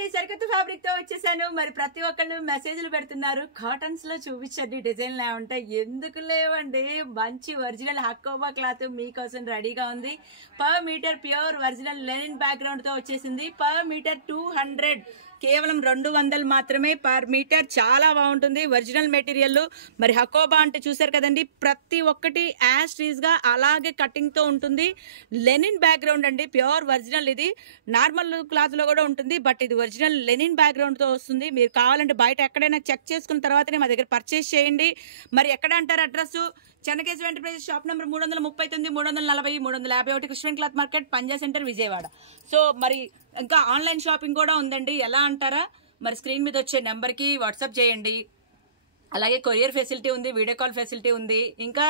అండి సరికొత్త ఫ్యాబ్రిక్ తో వచ్చేసాను. మరి ప్రతి ఒక్కళ్ళు మెసేజ్లు పెడుతున్నారు, కాటన్స్ లో చూపించండి డిజైన్లు ఏమంటాయి. ఎందుకు లేవండి, మంచి ఒరిజినల్ హక్కోబా క్లాత్ మీకోసం రెడీగా ఉంది. Per meter pure original linen background తో వచ్చేసింది. పర్ మీటర్ 200, కేవలం 200 మాత్రమే పర్ మీటర్. చాలా బాగుంటుంది ఒరిజినల్ మెటీరియల్. మరి హకోబా అంటే చూసారు కదండి, ప్రతి ఒక్కటి యాజ్ టీజ్ గా అలాగే కటింగ్ తో ఉంటుంది. లెనిన్ బ్యాక్గ్రౌండ్ అండి, ప్యూర్ ఒరిజినల్. ఇది నార్మల్ క్లాత్ లో కూడా ఉంటుంది, బట్ ఇది ఒరిజినల్ లెనిన్ బ్యాక్గ్రౌండ్ తో వస్తుంది. మీరు కావాలంటే బయట ఎక్కడైనా చెక్ చేసుకున్న తర్వాతనే మా దగ్గర పర్చేస్ చేయండి. మరి ఎక్కడ అంటారు address? Chennakesava enterprises, shop number 339, 340, 351, Krishna cloth market, Panja centre, Vijayawada. So మరి ఇంకా ఆన్లైన్ షాపింగ్ కూడా ఉందండి. ఎలా అంటారా, మరి స్క్రీన్ మీద వచ్చే నెంబర్కి వాట్సాప్ చేయండి. అలాగే కొరియర్ ఫెసిలిటీ ఉంది, వీడియో కాల్ ఫెసిలిటీ ఉంది. ఇంకా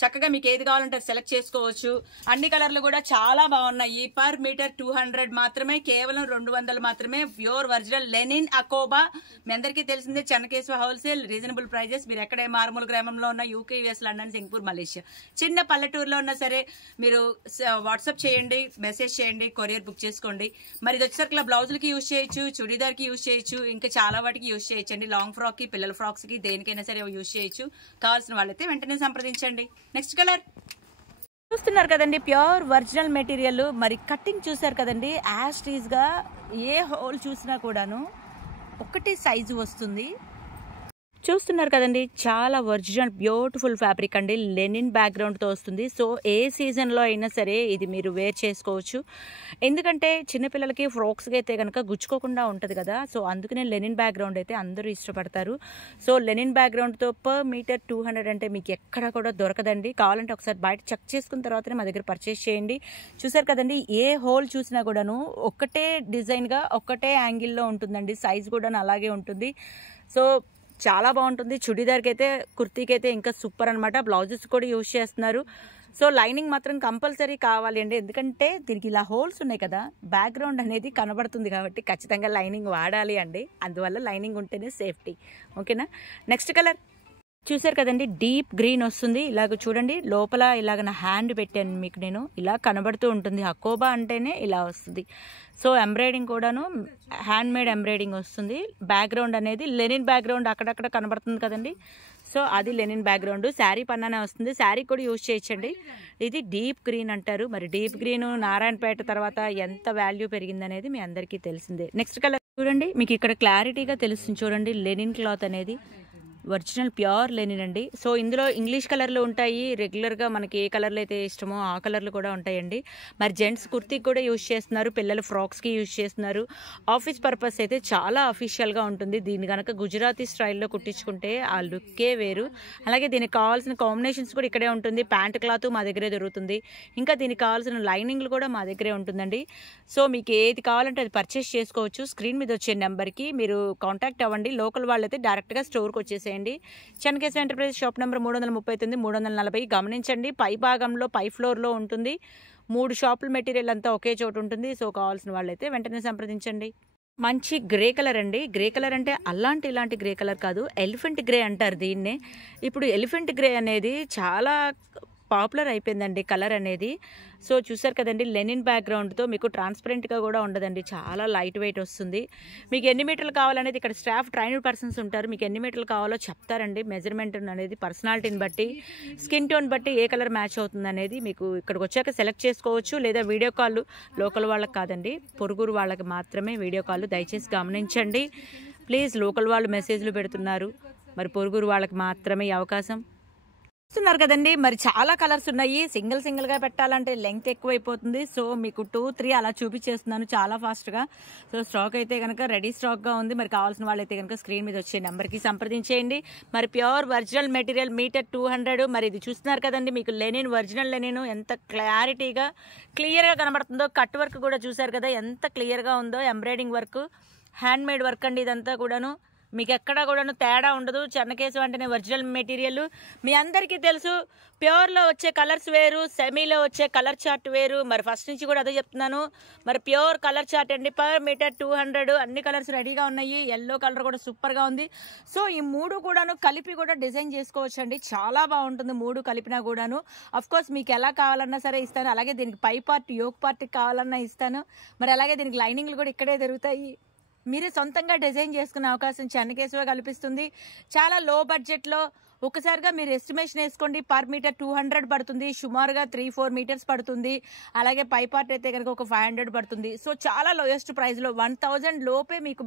చక్కగా మీకు ఏది కావాలంటే సెలెక్ట్ చేసుకోవచ్చు. అన్ని కలర్లు కూడా చాలా బాగున్నాయి. పర్ మీటర్ 200 మాత్రమే, కేవలం 200 మాత్రమే. ప్యూర్ ఒరిజినల్ లెనిన్ అకోబా. మీ అందరికీ తెలిసిందే, చెన్నకేశవ హోల్సేల్, రీజనబుల్ ప్రైజెస్. మీరు ఎక్కడే మారుమూల గ్రామంలో ఉన్న, UK, US, London, Singapore, Malaysia, చిన్న పల్లెటూరులో ఉన్నా సరే మీరు వాట్సాప్ చేయండి, మెసేజ్ చేయండి, కొరియర్ బుక్ చేసుకోండి. మరి ఇది వచ్చేసరికి బ్లౌజులకి యూజ్ చేయొచ్చు, చుడీదార్కి యూజ్ చేయొచ్చు, ఇంకా చాలా వాటికి యూజ్ చేయొచ్చు అండి. లాంగ్ ఫ్రాక్ కి, పిల్లల ఫ్రాక్స్ కి, దేనికైనా సరే యూజ్ చేయొచ్చు. కావాల్సిన వాళ్ళైతే వెంటనే సంప్రదించండి. నెక్స్ట్ కలర్ చూస్తున్నారు కదండి, ప్యూర్ ఒరిజినల్ మెటీరియల్. మరి కటింగ్ చూసారు కదండి, యాజ్ టీజ్ గా ఏ హోల్ చూసినా కూడాను ఒకటి సైజు వస్తుంది. చూస్తున్నారు కదండి, చాలా ఒరిజినల్ బ్యూటిఫుల్ ఫ్యాబ్రిక్ అండి, లెనిన్ బ్యాక్గ్రౌండ్తో వస్తుంది. సో ఏ సీజన్లో అయినా సరే ఇది మీరు వేర్ చేసుకోవచ్చు. ఎందుకంటే చిన్నపిల్లలకి ఫ్రాక్స్కి అయితే కనుక గుచ్చుకోకుండా ఉంటుంది కదా, సో అందుకనే లెనిన్ బ్యాక్గ్రౌండ్ అయితే అందరూ ఇష్టపడతారు. సో లెనిన్ బ్యాక్గ్రౌండ్తో పర్ మీటర్ 200 అంటే మీకు ఎక్కడ కూడా దొరకదండి. కావాలంటే ఒకసారి బయట చెక్ చేసుకున్న తర్వాతనే మా దగ్గర పర్చేస్ చేయండి. చూసారు కదండి, ఏ హోల్ చూసినా కూడాను ఒకటే డిజైన్గా ఒకటే యాంగిల్లో ఉంటుందండి. సైజ్ కూడా అలాగే ఉంటుంది. సో చాలా బాగుంటుంది. చుడీదార్కి అయితే, కుర్తీకి అయితే ఇంకా సూపర్ అనమాట. బ్లౌజెస్ కూడా యూజ్ చేస్తున్నారు. సో లైనింగ్ మాత్రం కంపల్సరీ కావాలి అండి, ఎందుకంటే దీనికి ఇలా హోల్స్ ఉన్నాయి కదా, బ్యాక్గ్రౌండ్ అనేది కనబడుతుంది కాబట్టి ఖచ్చితంగా లైనింగ్ వాడాలి అండి. అందువల్ల లైనింగ్ ఉంటేనే సేఫ్టీ. ఓకేనా. నెక్స్ట్ కలర్ చూసారు కదండి, డీప్ గ్రీన్ వస్తుంది. ఇలాగ చూడండి, లోపల ఇలాగ నా హ్యాండ్ పెట్టాను మీకు, నేను ఇలా కనబడుతూ ఉంటుంది. హకోబా అంటేనే ఇలా వస్తుంది. సో ఎంబ్రాయిడింగ్ కూడాను హ్యాండ్ మేడ్ ఎంబ్రాయిడింగ్ వస్తుంది. బ్యాక్గ్రౌండ్ అనేది లెనిన్ బ్యాక్గ్రౌండ్ అక్కడక్కడ కనబడుతుంది కదండి, సో అది లెనిన్ బ్యాక్గ్రౌండ్. శారీ పన్నానే వస్తుంది, శారీ కూడా యూజ్ చేయొచ్చండి. ఇది డీప్ గ్రీన్ అంటారు. మరి డీప్ గ్రీన్ నారాయణపేట తర్వాత ఎంత వాల్యూ పెరిగిందనేది మీ అందరికీ తెలిసిందే. నెక్స్ట్ కలర్ చూడండి, మీకు ఇక్కడ క్లారిటీగా తెలుస్తుంది. చూడండి, లెనిన్ క్లాత్ అనేది ఒరిజినల్ ప్యూర్ లెనిన్ అండి. సో ఇందులో ఇంగ్లీష్ కలర్లు ఉంటాయి, రెగ్యులర్గా మనకి ఏ కలర్లు అయితే ఇష్టమో ఆ కలర్లు కూడా ఉంటాయండి. మరి జెంట్స్ కుర్తీకి కూడా యూజ్ చేస్తున్నారు, పిల్లల ఫ్రాక్స్కి యూజ్ చేస్తున్నారు. ఆఫీస్ పర్పస్ అయితే చాలా అఫీషియల్గా ఉంటుంది. దీన్ని కనుక గుజరాతీ స్టైల్లో కుట్టించుకుంటే ఆ లుక్కే వేరు. అలాగే దీనికి కావాల్సిన కాంబినేషన్స్ కూడా ఇక్కడే ఉంటుంది. ప్యాంట్ క్లాత్ మా దగ్గరే దొరుకుతుంది. ఇంకా దీనికి కావాల్సిన లైనింగ్లు కూడా మా దగ్గరే ఉంటుందండి. సో మీకు ఏది కావాలంటే అది పర్చేస్ చేసుకోవచ్చు. స్క్రీన్ మీద వచ్చే నెంబర్కి మీరు కాంటాక్ట్ అవ్వండి. లోకల్ వాళ్ళైతే డైరెక్ట్గా స్టోర్కి వచ్చేసేయండి. Chennakesava enterprises, shop number 339, 340. గమనించండి, పై భాగంలో పై ఫ్లోర్లో ఉంటుంది. 3 షాపుల మెటీరియల్ అంతా ఒకే చోటు ఉంటుంది. సో కావాల్సిన వాళ్ళైతే వెంటనే సంప్రదించండి. మంచి గ్రే కలర్ అండి. గ్రే కలర్ అంటే ఇలాంటి గ్రే కలర్ కాదు, ఎలిఫెంట్ గ్రే అంటారు దీన్నే. ఇప్పుడు ఎలిఫెంట్ గ్రే అనేది చాలా పాపులర్ అయిపోయిందండి కలర్ అనేది. సో చూసారు కదండి, లెనిన్ బ్యాక్గ్రౌండ్తో మీకు ట్రాన్స్పరెంట్గా కూడా ఉండదండి, చాలా లైట్ వెయిట్ వస్తుంది. మీకు ఎన్ని మీటర్లు కావాలనేది ఇక్కడ స్టాఫ్ ట్రైనర్ పర్సన్స్ ఉంటారు, మీకు ఎన్ని మీటర్లు కావాలో చెప్తారండి. మెజర్మెంట్ అనేది పర్సనాలిటీని బట్టి, స్కిన్ టోన్ బట్టి ఏ కలర్ మ్యాచ్ అవుతుంది అనేది మీకు ఇక్కడికి వచ్చాక సెలెక్ట్ చేసుకోవచ్చు. లేదా వీడియో కాల్, లోకల్ వాళ్ళకి కాదండి, పొరుగురు వాళ్ళకి మాత్రమే వీడియో కాల్. దయచేసి గమనించండి ప్లీజ్. లోకల్ వాళ్ళు మెసేజ్లు పెడుతున్నారు, మరి పొరుగురు వాళ్ళకి మాత్రమే ఈ అవకాశం. చూస్తున్నారు కదండి, మరి చాలా కలర్స్ ఉన్నాయి. సింగిల్ గా పెట్టాలంటే లెంగ్త్ ఎక్కువైపోతుంది. సో మీకు 2, 3 అలా చూపించేస్తున్నాను చాలా ఫాస్ట్గా. సో స్టాక్ అయితే కనుక రెడీ స్టాక్గా ఉంది. మరి కావాల్సిన వాళ్ళైతే కనుక స్క్రీన్ మీద వచ్చే నెంబర్కి సంప్రదించేయండి. మరి ప్యూర్ ఒరిజినల్ మెటీరియల్, మీటర్ 200. మరి ఇది చూస్తున్నారు కదండి, మీకు లెనిన్, ఒరిజినల్ లెనిన్ ఎంత క్లారిటీగా క్లియర్గా కనబడుతుందో. కట్ వర్క్ కూడా చూసారు కదా ఎంత క్లియర్గా ఉందో. Embroidering work, hand made work అండి ఇదంతా కూడాను. మీకు ఎక్కడా కూడాను తేడా ఉండదు. చెన్నకేశవ అంటేనే ఒరిజినల్ మెటీరియల్. మీ అందరికీ తెలుసు, ప్యూర్లో వచ్చే కలర్స్ వేరు, సెమీలో వచ్చే కలర్ చార్ట్ వేరు. మరి ఫస్ట్ నుంచి కూడా అదే చెప్తున్నాను. మరి ప్యూర్ కలర్ చార్ట్ అండి, పర్ మీటర్ 200. అన్ని కలర్స్ రెడీగా ఉన్నాయి. ఎల్లో కలర్ కూడా సూపర్గా ఉంది. సో ఈ 3 కూడాను కలిపి కూడా డిజైన్ చేసుకోవచ్చు అండి, చాలా బాగుంటుంది 3 కలిపినా కూడాను. అఫ్ కోర్స్ మీకు ఎలా కావాలన్నా సరే ఇస్తాను. అలాగే దీనికి పై పార్ట్, యోక్ పార్ట్ కావాలన్నా ఇస్తాను. మరి అలాగే దీనికి లైనింగ్లు కూడా ఇక్కడే దొరుకుతాయి. మీరే సొంతంగా డిజైన్ చేసుకునే అవకాశం చెన్నకేశవ కల్పిస్తుంది. చాలా లో బడ్జెట్లో ఒకసారిగా మీరు ఎస్టిమేషన్ వేసుకోండి. పర్ మీటర్ 200 పడుతుంది, సుమారుగా 3-4 మీటర్స్ పడుతుంది. అలాగే పై పార్ట్ అయితే కనుక ఒక 500 పడుతుంది. సో చాలా లోయెస్ట్ ప్రైస్లో 1000 లోపే మీకు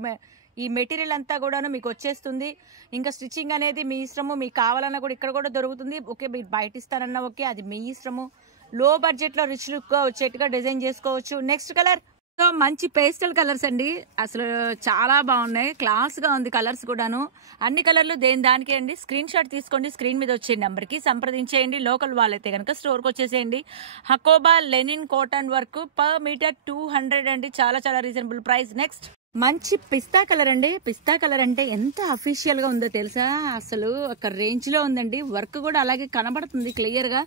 ఈ మెటీరియల్ అంతా కూడాను మీకు వచ్చేస్తుంది. ఇంకా స్టిచ్చింగ్ అనేది మీ ఇష్టము, మీకు కావాలన్నా కూడా ఇక్కడ కూడా దొరుకుతుంది. ఓకే, మీరు బయట ఇస్తారన్నా ఓకే, అది మీ ఇష్టము. లో బడ్జెట్లో రిచ్ లుక్గా వచ్చేట్టుగా డిజైన్ చేసుకోవచ్చు. నెక్స్ట్ కలర్, సో మంచి పేస్టల్ కలర్స్ అండి, అసలు చాలా బాగున్నాయి, క్లాస్గా ఉంది కలర్స్ కూడాను. అన్ని కలర్లు దానికే అండి. స్క్రీన్ షాట్ తీసుకోండి, స్క్రీన్ మీద వచ్చే నెంబర్కి సంప్రదించేయండి. లోకల్ వాళ్ళైతే కనుక స్టోర్కి వచ్చేసేయండి. Hakoba linen cotton work, per meter 200 అండి, చాలా చాలా రీజనబుల్ ప్రైస్. నెక్స్ట్ మంచి పిస్తా కలర్ అండి. పిస్తా కలర్ అంటే ఎంత అఫీషియల్ గా ఉందో తెలుసా, అసలు ఒక రేంజ్ లో ఉందండి. వర్క్ కూడా అలాగే కనబడుతుంది క్లియర్ గా.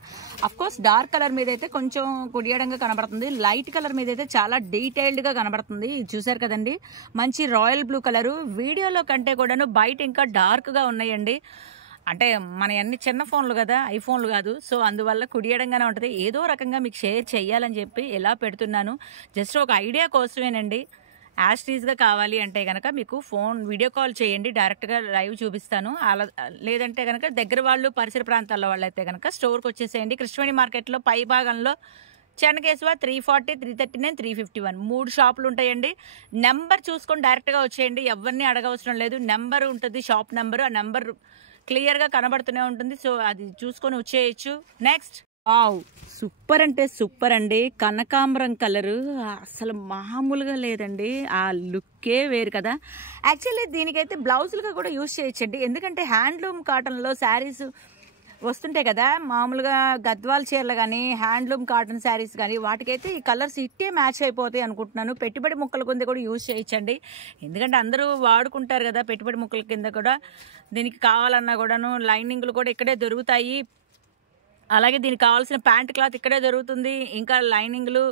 అఫ్ కోర్స్ డార్క్ కలర్ మీద అయితే కొంచెం కుడియడంగా కనబడుతుంది, లైట్ కలర్ మీద అయితే చాలా డీటెయిల్డ్ గా కనబడుతుంది. చూసారు కదండి, మంచి రాయల్ బ్లూ కలరు. వీడియోలో కంటే కూడాను బయట ఇంకా డార్క్ గా ఉన్నాయండి. అంటే మన అన్ని చిన్న ఫోన్లు కదా, ఐఫోన్లు కాదు. సో అందువల్ల కుడియడంగానే ఉంటుంది. ఏదో రకంగా మీకు షేర్ చేయాలని చెప్పి ఎలా పెడుతున్నాను, జస్ట్ ఒక ఐడియా కోసమేనండి. యాస్టీజ్గా కావాలి అంటే కనుక మీకు ఫోన్ వీడియో కాల్ చేయండి, డైరెక్ట్గా లైవ్ చూపిస్తాను. అలా లేదంటే కనుక దగ్గర వాళ్ళు పరిసర ప్రాంతాల్లో వాళ్ళు అయితే కనుక స్టోర్కి వచ్చేసేయండి. కృష్ణవేణి మార్కెట్లో పై భాగంలో చెన్నకేశవ 340, 339, 351 3 షాపులు ఉంటాయండి. నెంబర్ చూసుకొని డైరెక్ట్గా వచ్చేయండి, ఎవరిని అడగవసరం లేదు. నెంబర్ ఉంటుంది, షాప్ నెంబరు, ఆ నెంబర్ క్లియర్గా కనబడుతూనే ఉంటుంది. సో అది చూసుకొని వచ్చేయచ్చు. నెక్స్ట్, వావ్, సూపర్ అంటే సూపర్ అండి. కనకాంబరం కలరు అసలు మామూలుగా లేదండి, ఆ లుక్కే వేరు కదా. యాక్చువల్లీ దీనికైతే బ్లౌజులుగా కూడా యూజ్ చేయొచ్చండి. ఎందుకంటే హ్యాండ్లూమ్ కాటన్లో శారీస్ వస్తుంటాయి కదా, మామూలుగా గద్వాల్ చీరలు కానీ హ్యాండ్లూమ్ కాటన్ శారీస్ కానీ వాటికైతే ఈ కలర్స్ ఇట్టే మ్యాచ్ అయిపోతాయి అనుకుంటున్నాను. పెట్టుబడి ముక్కల కింద కూడా యూజ్ చేయొచ్చండి. ఎందుకంటే అందరూ వాడుకుంటారు కదా పెట్టుబడి ముక్కల కింద కూడా. దీనికి కావాలన్నా కూడాను లైనింగ్లు కూడా ఇక్కడే దొరుకుతాయి. అలాగే దీనికి కావాల్సిన ప్యాంట్ క్లాత్ ఇక్కడే దొరుకుతుంది. ఇంకా లైనింగ్లు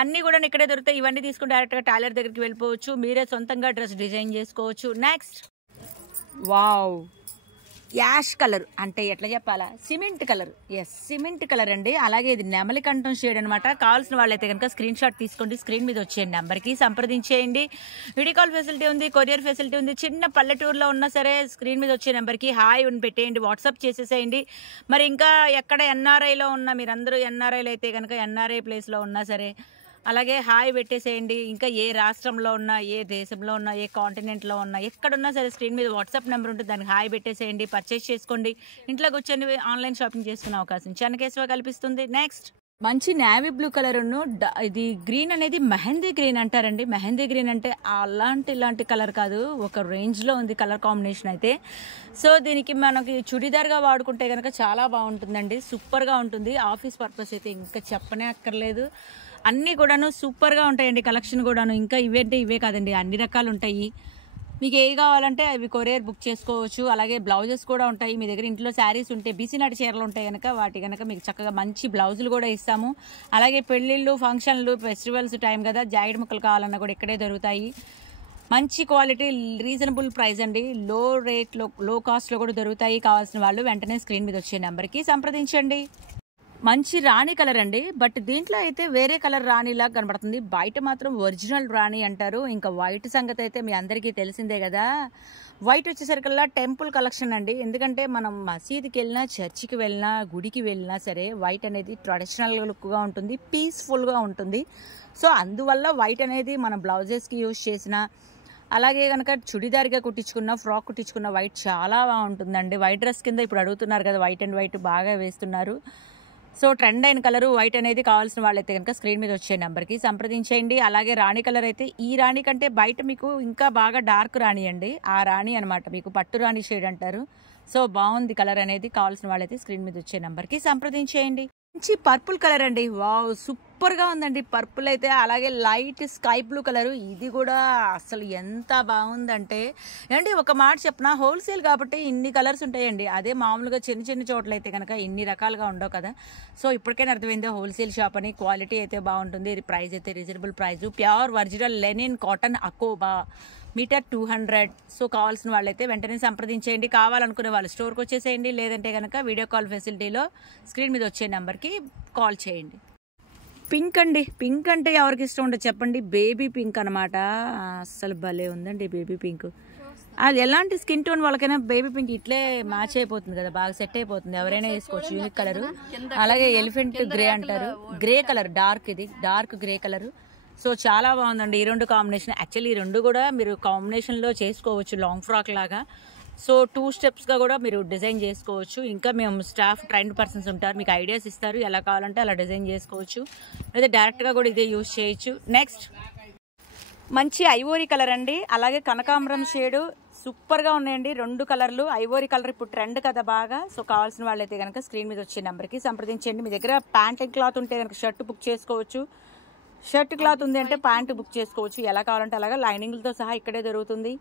అన్నీ కూడా ఇక్కడే దొరుకుతాయి. ఇవన్నీ తీసుకుని డైరెక్ట్గా టైలర్ దగ్గరికి వెళ్ళిపోవచ్చు, మీరే సొంతంగా డ్రెస్ డిజైన్ చేసుకోవచ్చు. నెక్స్ట్, వావ్, యాష్ కలర్ అంటే ఎట్లా చెప్పాలా, cement colour. Yes, cement colour అండి. అలాగే ఇది నెమలి కంఠం షేడ్ అనమాట. కావాల్సిన వాళ్ళైతే కనుక స్క్రీన్ షాట్ తీసుకోండి, స్క్రీన్ మీద వచ్చే నెంబర్కి సంప్రదించేయండి. వీడియో కాల్ ఫెసిలిటీ ఉంది, కొరియర్ ఫెసిలిటీ ఉంది. చిన్న పల్లెటూరులో ఉన్నా సరే స్క్రీన్ మీద వచ్చే నెంబర్కి హాయ్ అని పెట్టేయండి, వాట్సాప్ చేసేసేయండి. మరి ఇంకా ఎక్కడ ఎన్ఆర్ఐలో ఉన్నా, మీరందరూ ఎన్ఆర్ఐలు అయితే కనుక ఎన్ఆర్ఐ ప్లేస్లో ఉన్నా సరే అలాగే హాయ్ పెట్టేసేయండి. ఇంకా ఏ రాష్ట్రంలో ఉన్నా, ఏ దేశంలో ఉన్నా, ఏ కాంటినెంట్లో ఉన్నా, ఎక్కడున్నా సరే స్క్రీన్ మీద వాట్సాప్ నెంబర్ ఉంటుంది, దానికి హాయ్ పెట్టేసేయండి. పర్చేస్ చేసుకోండి, ఇంట్లో కూర్చొని ఆన్లైన్ షాపింగ్ చేసుకునే అవకాశం చెన్నకేశవ కల్పిస్తుంది. నెక్స్ట్, మంచి నేవీ బ్లూ కలర్, ఇది గ్రీన్ అనేది మెహందీ గ్రీన్ అంటారండి. మెహందీ గ్రీన్ అంటే ఇలాంటి కలర్ కాదు, ఒక రేంజ్లో ఉంది కలర్ కాంబినేషన్ అయితే. సో దీనికి మనకి చుడిదార్గా వాడుకుంటే కనుక చాలా బాగుంటుందండి, సూపర్గా ఉంటుంది. ఆఫీస్ పర్పస్ అయితే ఇంకా చెప్పనే అక్కర్లేదు. అన్నీ కూడాను సూపర్గా ఉంటాయండి, కలెక్షన్ కూడాను. ఇంకా ఇవే కాదండి, అన్ని రకాలు ఉంటాయి. మీకు ఏవి కావాలంటే అవి కొరియర్ బుక్ చేసుకోవచ్చు. అలాగే బ్లౌజెస్ కూడా ఉంటాయి. మీ దగ్గర ఇంట్లో శారీస్ ఉంటే, బీసీ నాటి చీరలు ఉంటాయి కనుక వాటి కనుక మీకు చక్కగా మంచి బ్లౌజులు కూడా ఇస్తాము. అలాగే పెళ్ళిళ్ళు, ఫంక్షన్లు, ఫెస్టివల్స్ టైం కదా, జాకెట్ ముక్కలు కావాలన్నా కూడా ఇక్కడే దొరుకుతాయి. మంచి క్వాలిటీ, రీజనబుల్ ప్రైస్ అండి, లో రేట్లో, లో కాస్ట్లో కూడా దొరుకుతాయి. కావాల్సిన వాళ్ళు వెంటనే స్క్రీన్ మీద వచ్చే నెంబర్కి సంప్రదించండి. మంచి రాణి కలర్ అండి, బట్ దీంట్లో అయితే వేరే కలర్ రాణిలాగా కనబడుతుంది. బయట మాత్రం ఒరిజినల్ రాణి అంటారు. ఇంకా వైట్ సంగతి అయితే మీ అందరికీ తెలిసిందే కదా. వైట్ వచ్చేసరికల్లా టెంపుల్ కలెక్షన్ అండి. ఎందుకంటే మనం మసీదుకి వెళ్ళినా, చర్చికి వెళ్ళినా, గుడికి వెళ్ళినా సరే వైట్ అనేది ట్రెడిషనల్ లుక్గా ఉంటుంది, పీస్ఫుల్గా ఉంటుంది. సో అందువల్ల వైట్ అనేది మనం బ్లౌజెస్కి యూజ్ చేసిన, అలాగే కనుక చుడిదార్గా కుట్టించుకున్న, ఫ్రాక్ కుట్టించుకున్న వైట్ చాలా బాగుంటుందండి. వైట్ డ్రెస్ కింద ఇప్పుడు అడుగుతున్నారు కదా, వైట్ అండ్ వైట్ బాగా వేస్తున్నారు. సో ట్రెండ్ అయిన కలరు వైట్ అనేది. కావాల్సిన వాళ్ళైతే కనుక స్క్రీన్ మీద వచ్చే నెంబర్కి సంప్రదించేయండి. అలాగే రాణి కలర్ అయితే ఈ రాణి కంటే బయట మీకు ఇంకా బాగా డార్క్ రాణి అండి, ఆ రాణి అనమాట, మీకు పట్టు రాణి షేడ్ అంటారు. సో బాగుంది కలర్ అనేది. కావాల్సిన వాళ్ళైతే స్క్రీన్ మీద వచ్చే నెంబర్కి సంప్రదించేయండి. మంచి పర్పుల్ కలర్ అండి, వావ్, సూపర్గా ఉందండి పర్పుల్ అయితే. అలాగే లైట్ స్కై బ్లూ కలరు, ఇది కూడా అసలు ఎంత బాగుందంటే ఏంటి, ఒక మాట చెప్పిన, హోల్సేల్ కాబట్టి ఇన్ని కలర్స్ ఉంటాయండి. అదే మామూలుగా చిన్న చోట్ల అయితే కనుక ఇన్ని రకాలుగా ఉండవు కదా. సో ఇప్పటికైనా అర్థమైందో హోల్సేల్ షాప్ అని. క్వాలిటీ అయితే బాగుంటుంది, ప్రైస్ అయితే reasonable price. Pure original linen cotton అకోబా, మీటర్ 200. సో కావాల్సిన వాళ్ళైతే వెంటనే సంప్రదించేయండి. కావాలనుకునే వాళ్ళు స్టోర్కి వచ్చేసేయండి, లేదంటే కనుక వీడియో కాల్ ఫెసిలిటీలో స్క్రీన్ మీద వచ్చే నెంబర్కి కాల్ చేయండి. పింక్ అండి, పింక్ అంటే ఎవరికి ఇష్టం ఉండదు చెప్పండి. బేబీ పింక్ అనమాట. అస్సలు భలే ఉందండి బేబీ పింక్. అది ఎలాంటి స్కిన్ టోన్ వాళ్ళకైనా బేబీ పింక్ ఇట్లే మ్యాచ్ అయిపోతుంది కదా, బాగా సెట్ అయిపోతుంది, ఎవరైనా వేసుకోవచ్చు. Unique colour. అలాగే ఎలిఫెంట్ గ్రే అంటారు, గ్రే కలర్, డార్క్, ఇది డార్క్ గ్రే కలర్. సో చాలా బాగుందండి ఈ రెండు కాంబినేషన్. యాక్చువల్లీ ఈ రెండు కూడా మీరు కాంబినేషన్లో చేసుకోవచ్చు లాంగ్ ఫ్రాక్ లాగా. సో 2 స్టెప్స్గా కూడా మీరు డిజైన్ చేసుకోవచ్చు. ఇంకా మేము స్టాఫ్ ట్రైన్డ్ పర్సన్స్ ఉంటారు, మీకు ఐడియాస్ ఇస్తారు, ఎలా కావాలంటే అలా డిజైన్ చేసుకోవచ్చు, లేదా డైరెక్ట్గా కూడా ఇదే యూజ్ చేయొచ్చు. నెక్స్ట్ మంచి ఐవోరీ కలర్ అండి, అలాగే కనకాంబరం షేడు. సూపర్గా ఉన్నాయండి 2 కలర్లు. ఐవోరీ కలర్ ఇప్పుడు ట్రెండ్ కదా బాగా. సో కావాల్సిన వాళ్ళైతే కనుక స్క్రీన్ మీద వచ్చే నెంబర్కి సంప్రదించండి. మీ దగ్గర ప్యాంట్ క్లాత్ ఉంటే కనుక షర్ట్ బుక్ చేసుకోవచ్చు, షర్ట్ క్లాత్ ఉంది అంటే ప్యాంట్ బుక్ చేసుకోవచ్చు. ఎలా కావాలంటే అలాగా లైనింగ్లతో సహా ఇక్కడే దొరుకుతుంది.